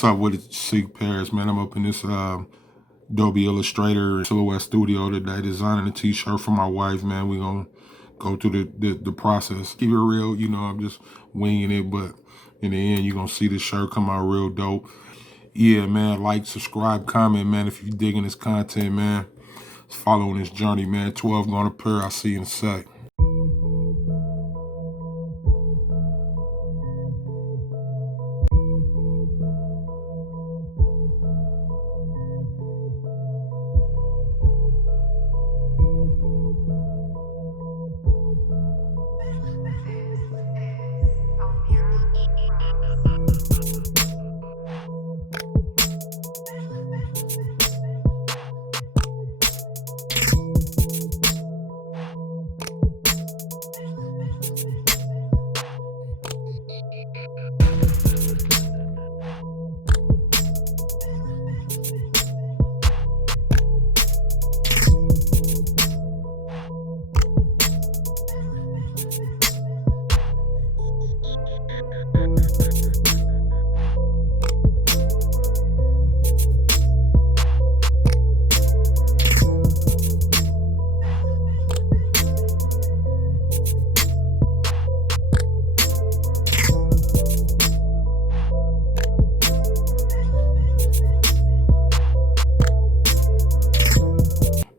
What's up with it, Sig Paris, man? I'm up in this Adobe Illustrator Silhouette Studio today, designing a t-shirt for my wife, man. We gonna go through the process. Keep it real, you know, I'm just winging it, but in the end, you're gonna see the shirt come out real dope. Yeah, man, like, subscribe, comment, man, if you're digging this content, man. Following this journey, man. 12 going to pair. I'll see you in a sec.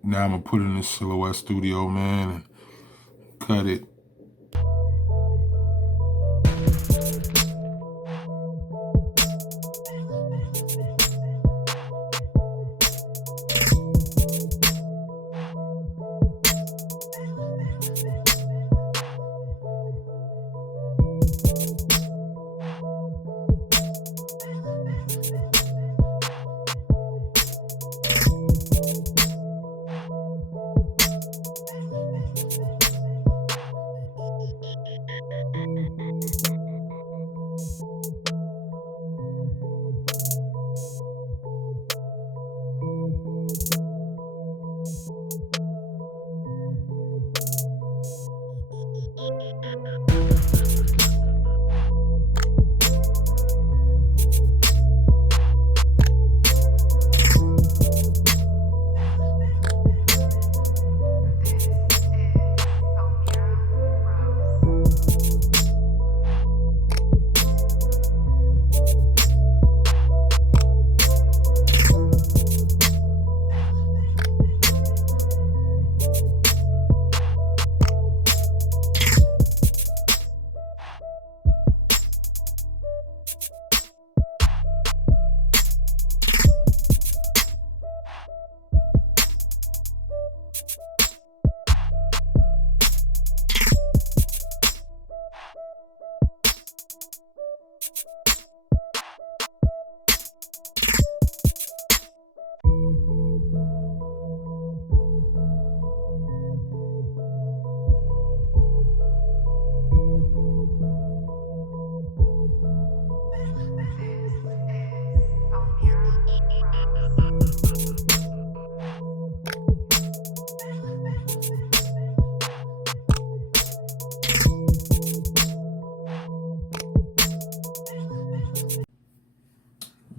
Now I'm gonna put it in the Silhouette Studio, man, and cut it.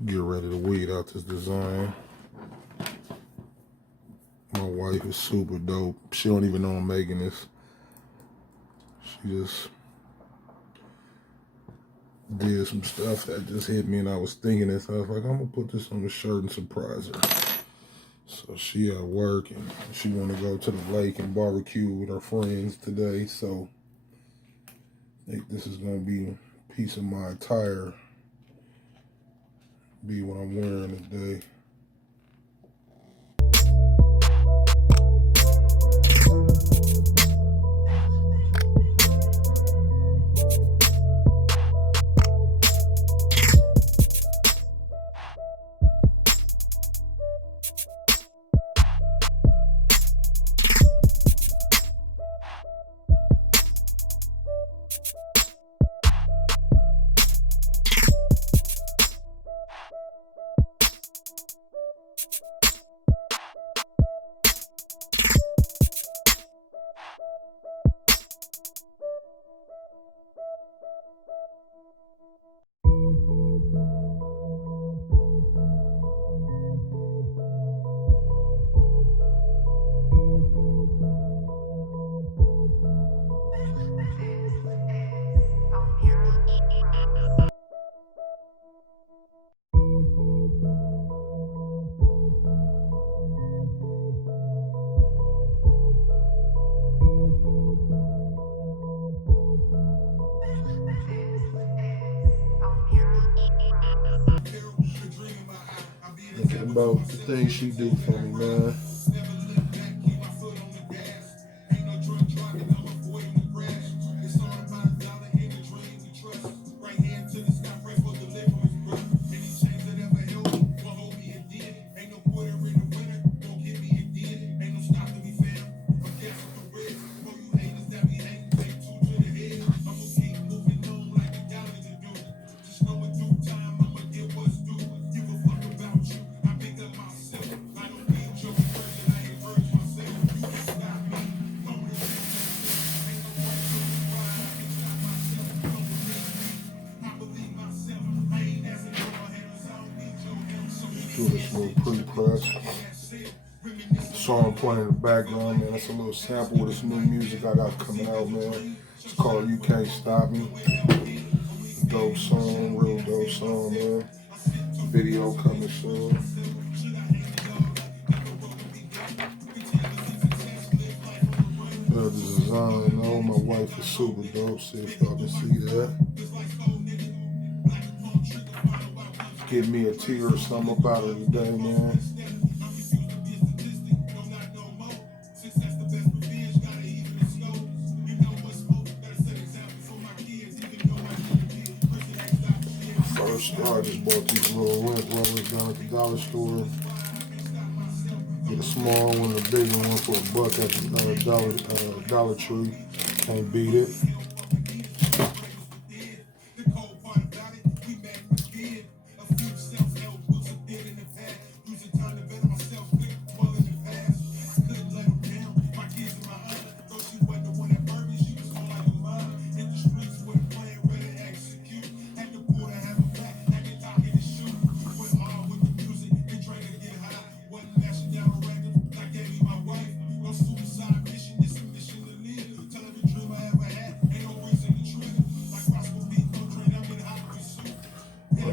Get ready to weed out this design. My wife is super dope. She don't even know I'm making this. She just did some stuff that just hit me, and I was thinking this. I was like, I'm gonna put this on the shirt and surprise her. So she at work and she wanna go to the lake and barbecue with her friends today. So I think this is gonna be a piece of my attire. Be what I'm wearing today. Thinking about the things she do for me, man. Do this little pre-press. Song playing in the background, man. That's a little sample of this new music I got coming out, man. It's called You Can't Stop Me. Dope song, real dope song, man. Video coming soon. The design, oh, my wife is super dope. See if y'all can see that. Give me a tear or something about her today, man. First, I just bought these little lint rollers down at the dollar store. Get a small one and a bigger one for $1 at the Dollar Tree. Can't beat it.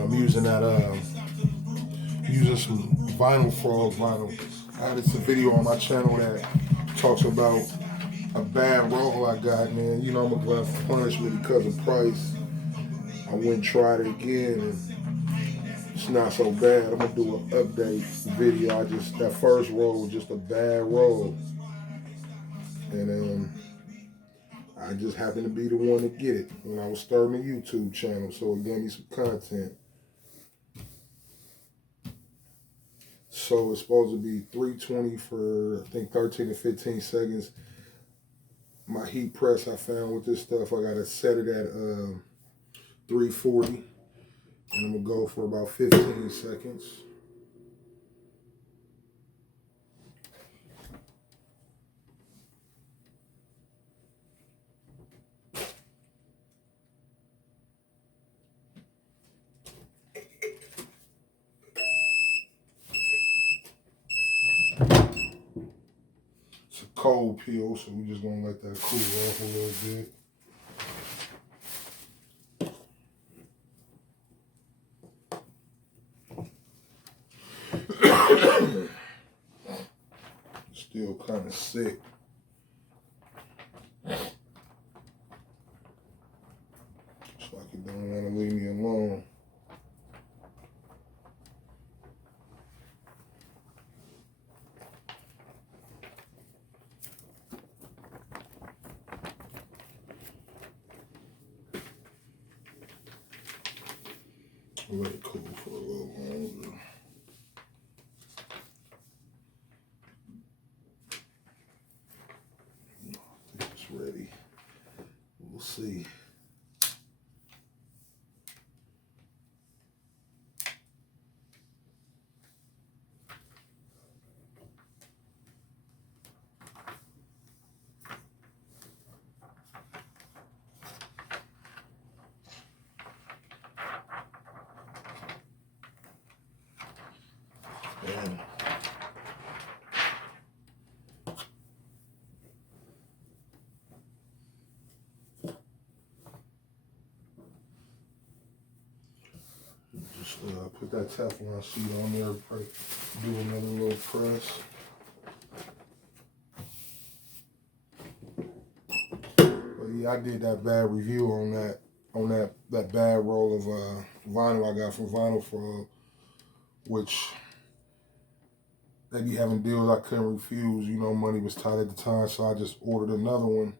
I'm using that, using some vinyl frog vinyl. I had some video on my channel that talks about a bad roll I got, man. You know, I'm a glad for punishment because of price. I went and tried it again, and it's not so bad. I'm gonna do an update video. That first roll was just a bad roll, and I just happened to be the one to get it when I was starting a YouTube channel, so it gave me some content. So it's supposed to be 320 for, I think, 13 to 15 seconds. My heat press I found with this stuff, I gotta set it at 340, and I'm gonna go for about 15 seconds. It's a cold peel, so we're just gonna let that cool off a little bit. Still kind of sick. It's like it don't want to leave me alone. I'll let it cool for a little longer. I think it's ready. We'll see. Damn. Just put that Teflon sheet on there, do another little press. But yeah, I did that bad review on that bad roll of vinyl I got from Vinyl Frog, which they be having deals I couldn't refuse. You know, money was tight at the time, so I just ordered another one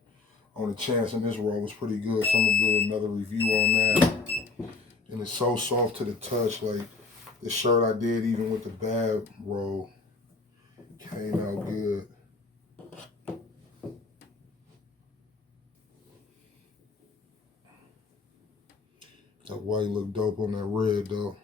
on the chance, and this roll was pretty good. So I'm gonna do another review on that. And it's so soft to the touch. Like the shirt I did, even with the bad roll, came out good. That white look dope on that red though.